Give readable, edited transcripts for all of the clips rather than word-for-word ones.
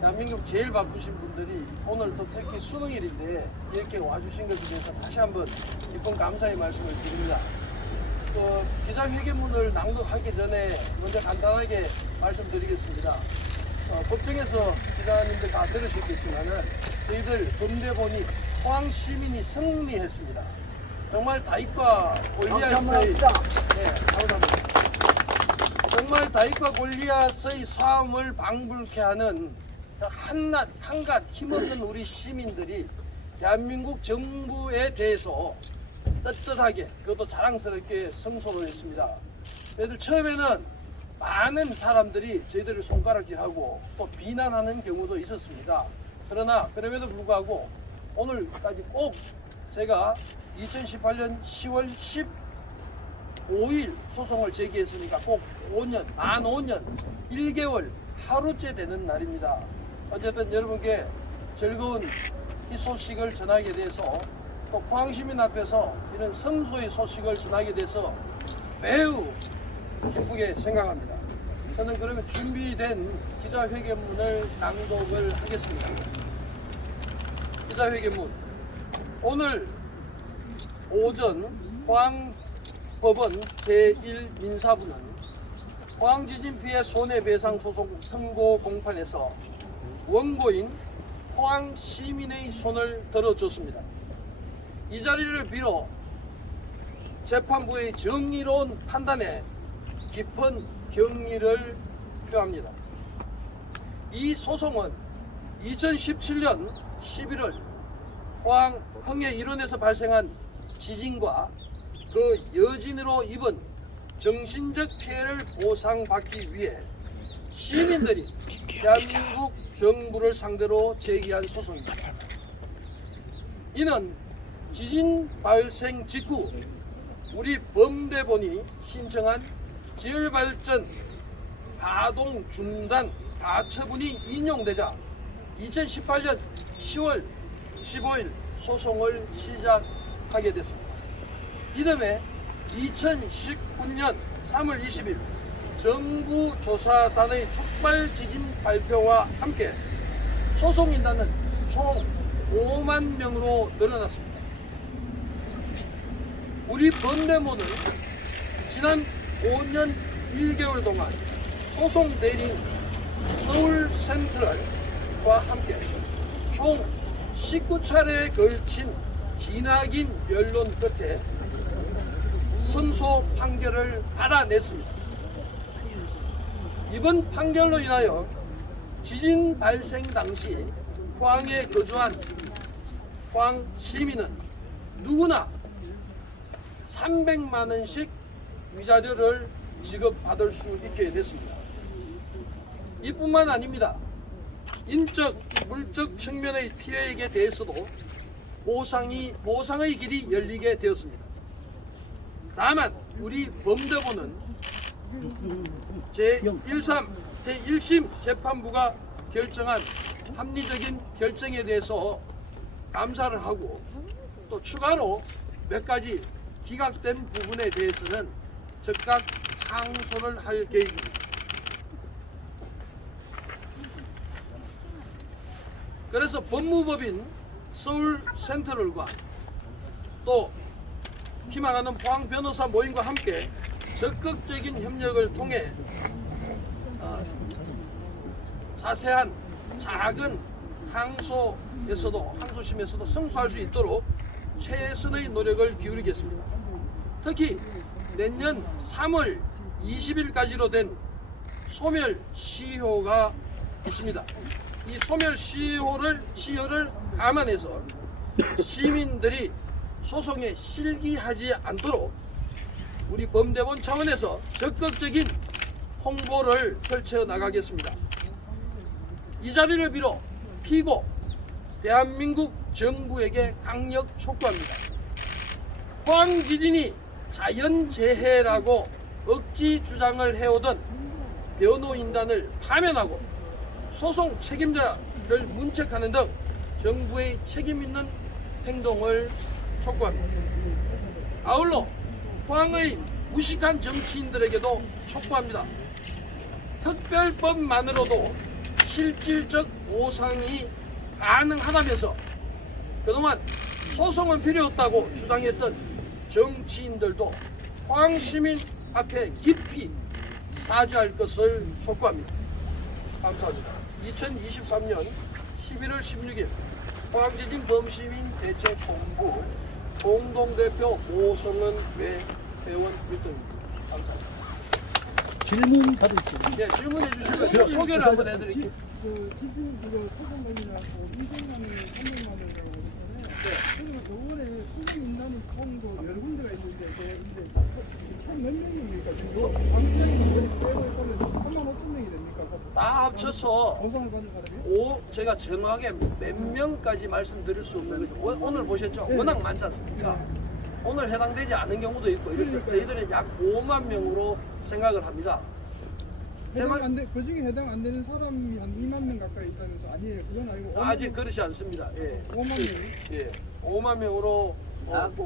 대한민국 제일 바쁘신 분들이 오늘 또 특히 수능일인데 이렇게 와주신 것에 대해서 다시 한번 깊은 감사의 말씀을 드립니다. 기자회견문을 낭독하기 전에 먼저 간단하게 말씀드리겠습니다. 법정에서 기자님들 다 들으셨겠지만은 저희들 범대본이 포항 시민이 승리했습니다. 정말 다윗과 골리앗의 정말 다윗과 골리앗의 싸움을 방불케 하는 한갓 힘없는 우리 시민들이 대한민국 정부에 대해서 떳떳하게 그것도 자랑스럽게 성소를 했습니다. 저희들 처음에는 많은 사람들이 저희들을 손가락질하고 또 비난하는 경우도 있었습니다. 그러나 그럼에도 불구하고 오늘까지 꼭 제가 2018년 10월 15일 소송을 제기했으니까 꼭 5년, 만 5년, 1개월 하루째 되는 날입니다. 어쨌든 여러분께 즐거운 이 소식을 전하게 돼서 또 포항시민 앞에서 이런 성소의 소식을 전하게 돼서 매우 기쁘게 생각합니다. 저는 그러면 준비된 기자회견문을 낭독을 하겠습니다. 기자회견문. 오늘 오전 포항법원 제1민사부는 포항지진 피해 손해배상소송 선고 공판에서 원고인 포항 시민의 손을 들어줬습니다. 이 자리를 빌어 재판부의 정의로운 판단에 깊은 경의를 표합니다. 이 소송은 2017년 11월 포항 흥해 일원에서 발생한 지진과 그 여진으로 입은 정신적 피해를 보상받기 위해 시민들이 대한민국 정부를 상대로 제기한 소송입니다. 이는 지진 발생 직후 우리 범대본이 신청한 지열발전 가동 중단 가처분이 인용되자 2018년 10월 15일 소송을 시작하게 됐습니다. 이듬해 2019년 3월 20일 정부 조사단의 촉발 지진 발표와 함께 소송인단은 총 5만 명으로 늘어났습니다. 우리 범대본은 지난 5년 1개월 동안 소송 대리인 서울센트럴과 함께 총 19차례에 걸친 기나긴 변론 끝에 선소 판결을 받아냈습니다. 이번 판결로 인하여 지진 발생 당시 포항에 거주한 포항 시민은 누구나 300만 원씩 위자료를 지급받을 수 있게 됐습니다. 이뿐만 아닙니다. 인적, 물적 측면의 피해에 대해서도 보상의 길이 열리게 되었습니다. 다만 우리 범대본은 제1심 재판부가 결정한 합리적인 결정에 대해서 감사를 하고 또 추가로 몇 가지 기각된 부분에 대해서는 즉각 항소를 할 계획입니다. 그래서 법무법인 서울센트럴과 또 희망하는 포항 변호사 모임과 함께 적극적인 협력을 통해 자세한 작은 항소심에서도 승소할 수 있도록 최선의 노력을 기울이겠습니다. 특히 내년 3월 20일까지로 된 소멸시효가 있습니다. 이 소멸시효를 감안해서 시민들이 소송에 실기하지 않도록 우리 범대본 차원에서 적극적인 홍보를 펼쳐 나가겠습니다. 이 자리를 빌어 피고 대한민국 정부에게 강력 촉구합니다. 포항 지진이 자연재해라고 억지 주장을 해오던 변호인단을 파면하고 소송 책임자를 문책하는 등 정부의 책임 있는 행동을 촉구합니다. 아울러 포항의 무식한 정치인들에게도 촉구합니다. 특별법만으로도 실질적 보상이 가능하다면서 그동안 소송은 필요 없다고 주장했던 정치인들도 포항시민 앞에 깊이 사죄할 것을 촉구합니다. 감사합니다. 2023년 11월 16일 포항지진 범시민 대책본부 공동대표 오성은 외회원 일동입니다. 감사합니다. 질문 받을게요. 네, 질문해 주시면 제가 소개를 한번 해드릴게요. 그 지진 그거 소송 관련해서 200만 원, 300만 원이라고 그러잖아요. 그리고 저번에 수정 인단이 통도 여러 군데가 있는데 이제 총 몇 명입니까? 지금 요 방장이 빼고 있다면 3만 5천 명이 됩니까? 다 합쳐서 보상을 받은 사람이? 제가 정확하게 몇 명까지 말씀드릴 수 없는 거죠. 오늘 보셨죠? 워낙 많지 않습니까? 오늘 해당되지 않은 경우도 있고 이래서 저희들은 약 5만 명으로 생각을 합니다. 그 중에 해당 안 되는 사람이 한 2만 명 가까이 있다면서 아니에요? 그건 아니고 아직 그렇지 않습니다. 예. 5만 명. 예. 5만 명으로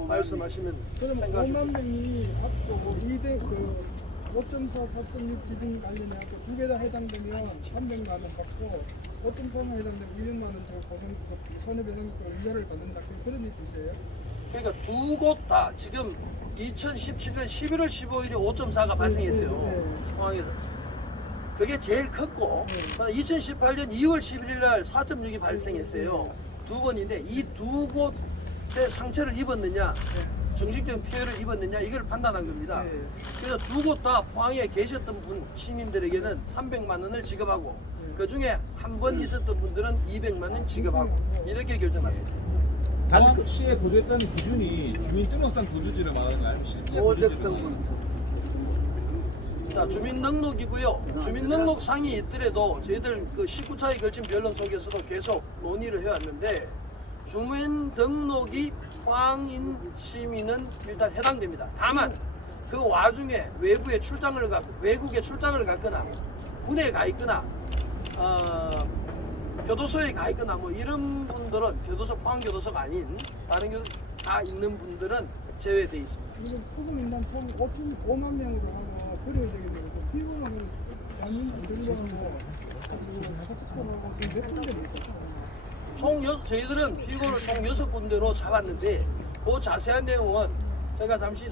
말씀하시면 그럼 생각하시면 5만 명이 앞서고 200 5.4, 4.6 지진 관련해서 두 개 다 해당되면 300만 원 받고 5.4만 해당되면 200만 원 더 보상 손해배상 위자를 받는다 그런 뜻이에요? 그러니까 두 곳 다 지금 2017년 11월 15일에 5.4가 발생했어요. 상황에서. 그게 제일 컸고 2018년 2월 11일 날 4.6이 발생했어요. 두 번인데 이 두 곳에 상처를 입었느냐 정신적인 피해를 입었느냐 이걸 판단한 겁니다. 그래서 두 곳 다 포항에 계셨던 분 시민들에게는 300만 원을 지급하고 그 중에 한 번 있었던 분들은 200만 원 지급하고 이렇게 결정났습니다. 포항시에 거주했다는 기준이 주민등록상 거주지를 말하는 거예요? 실제 거주지를 자, 주민등록이고요. 주민등록상이 있더라도 저희들 그 19차에 걸친 변론 속에서도 계속 논의를 해왔는데 주민등록이 포항인 시민은 일단 해당됩니다. 다만 그 와중에 외국에 출장을 갔거나 군에 가 있거나 교도소에 가 있거나 뭐 이런 분들은 교도소 포항교도소가 아닌 다른 교도소 가 있는 분들은 제외되어 있습니다. 이거 소송인단 총 5만 명으로 하고 그래야 되겠네요. 피고는 양인 안 들고 하고 그리고 사특하고 몇 군데입니까? 저희들은 피고를 총 6군데로 잡았는데 그 자세한 내용은 제가 잠시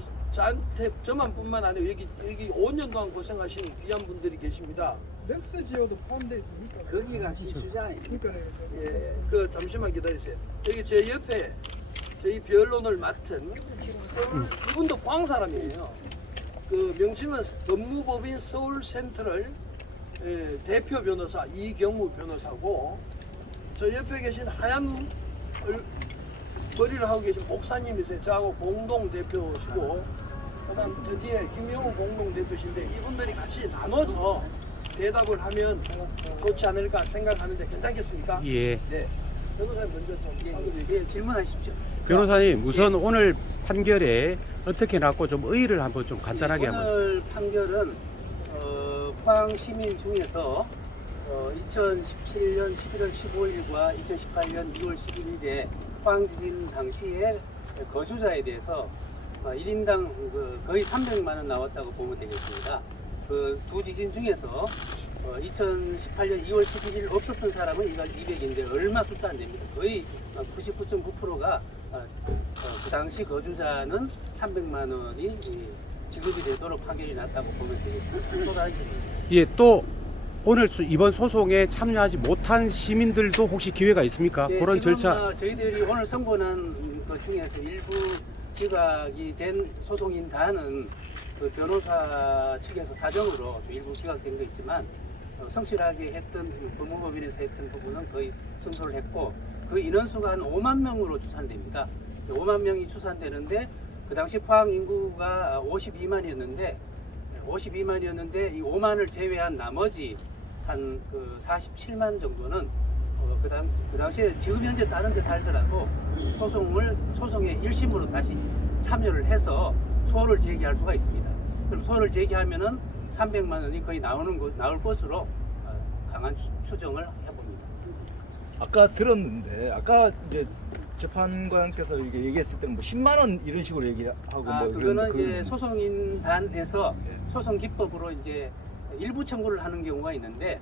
저만뿐만 아니고 여기 5년 동안 고생하신 귀한 분들이 계십니다. 넥스 지역도 포함되어 있습니까? 거기가 시주장이에요. 그러니까요. 예, 그 잠시만 기다리세요. 여기 제 옆에 저희 변론을 맡은 이분도 포항 사람이에요. 그 명칭은 법무법인 서울센트럴 대표 변호사 이경무 변호사고 저 옆에 계신 하얀 머리를 하고 계신 목사님이세요. 저하고 공동 대표시고 그다음 저 뒤에 김영우 공동 대표신데 이분들이 같이 나눠서 대답을 하면 좋지 않을까 생각하는데 괜찮겠습니까? 예. 네. 변호사님 먼저 좀 질문하십시오. 변호사님, 우선 오늘 판결에 어떻게 났고 좀 의의를 한번 좀 간단하게 한번. 오늘 판결은 포항 시민 중에서 2017년 11월 15일과 2018년 2월 11일에 포항 지진 당시에 거주자에 대해서 1인당 거의 300만 원 나왔다고 보면 되겠습니다. 그 두 지진 중에서 2018년 2월 11일 없었던 사람은 이건 200인데 얼마 숫자 안 됩니다. 거의 99.9%가 그 당시 거주자는 300만 원이 지급이 되도록 판결이 났다고 보면 되겠습니다. 또 다른 질문. 예, 또 오늘 이번 소송에 참여하지 못한 시민들도 혹시 기회가 있습니까? 네, 그런 지금 절차. 저희들이 오늘 선고난 것 중에서 일부 기각이 된 소송인단은 그 변호사 측에서 사정으로 일부 기각된 거 있지만 성실하게 했던 법무법인에서 했던 부분은 거의 승소를 했고 그 인원수가 한 5만 명으로 추산됩니다. 5만 명이 추산되는데 그 당시 포항 인구가 52만이었는데 이 5만을 제외한 나머지 한 그 47만 정도는 그 당시에 지금 현재 다른 데 살더라도 소송에 1심으로 다시 참여를 해서 소를 제기할 수가 있습니다. 그럼 소를 제기하면은 300만 원이 거의 나올 것으로 강한 추정을 해봅니다. 아까 들었는데 아까 이제 재판관께서 이게 얘기했을 때는 뭐 10만 원 이런 식으로 얘기하고 뭐 그거는 이제 소송인단에서 소송 기법으로 이제 일부 청구를 하는 경우가 있는데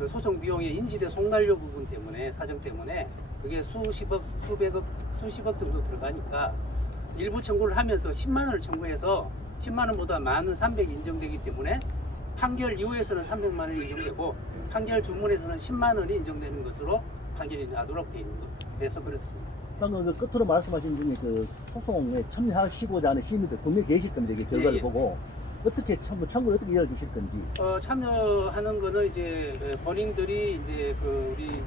그 소송 비용의 인지대 송달료 부분 때문에 사정 때문에 그게 수십억 정도 들어가니까 일부 청구를 하면서 10만 원을 청구해서 10만 원보다 많은 300이 인정되기 때문에 판결 이후에서는 300만 원이 인정되고 판결 주문에서는 10만 원이 인정되는 것으로 판결이 나도록 되어 있는 것에서 그렇습니다. 방금 그 끝으로 말씀하신 중에 그 소송에 참여하시고자 하는 시민들 분명히 계실 겁니다. 이게 결과를 예. 보고 어떻게 청구를 어떻게 열어주실 건지. 참여하는 거는 이제 본인들이 이제 그 우리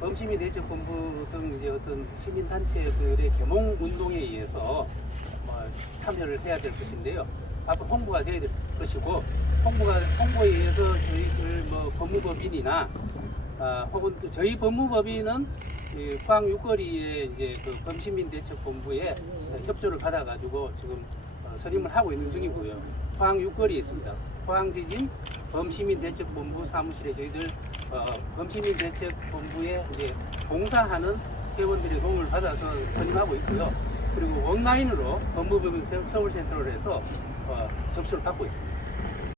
범시민 대책본부 등 이제 어떤 시민단체들의 계몽 운동에 의해서 참여를 해야 될 것인데요. 앞으로 홍보가 돼야 될 것이고 홍보에 의해서 저희들 뭐 법무법인이나 혹은 또 저희 법무법인은 이 포항 육거리에 이제 그 범시민 대책본부에 협조를 받아가지고 지금 선임을 하고 있는 중이고요. 포항 육거리에 있습니다. 포항지진 범시민대책본부 사무실에 저희들 범시민대책본부에 이제 봉사하는 회원들의 도움을 받아서 선임하고 있고요. 그리고 온라인으로 법무법인 서울센터를 해서 접수를 받고 있습니다.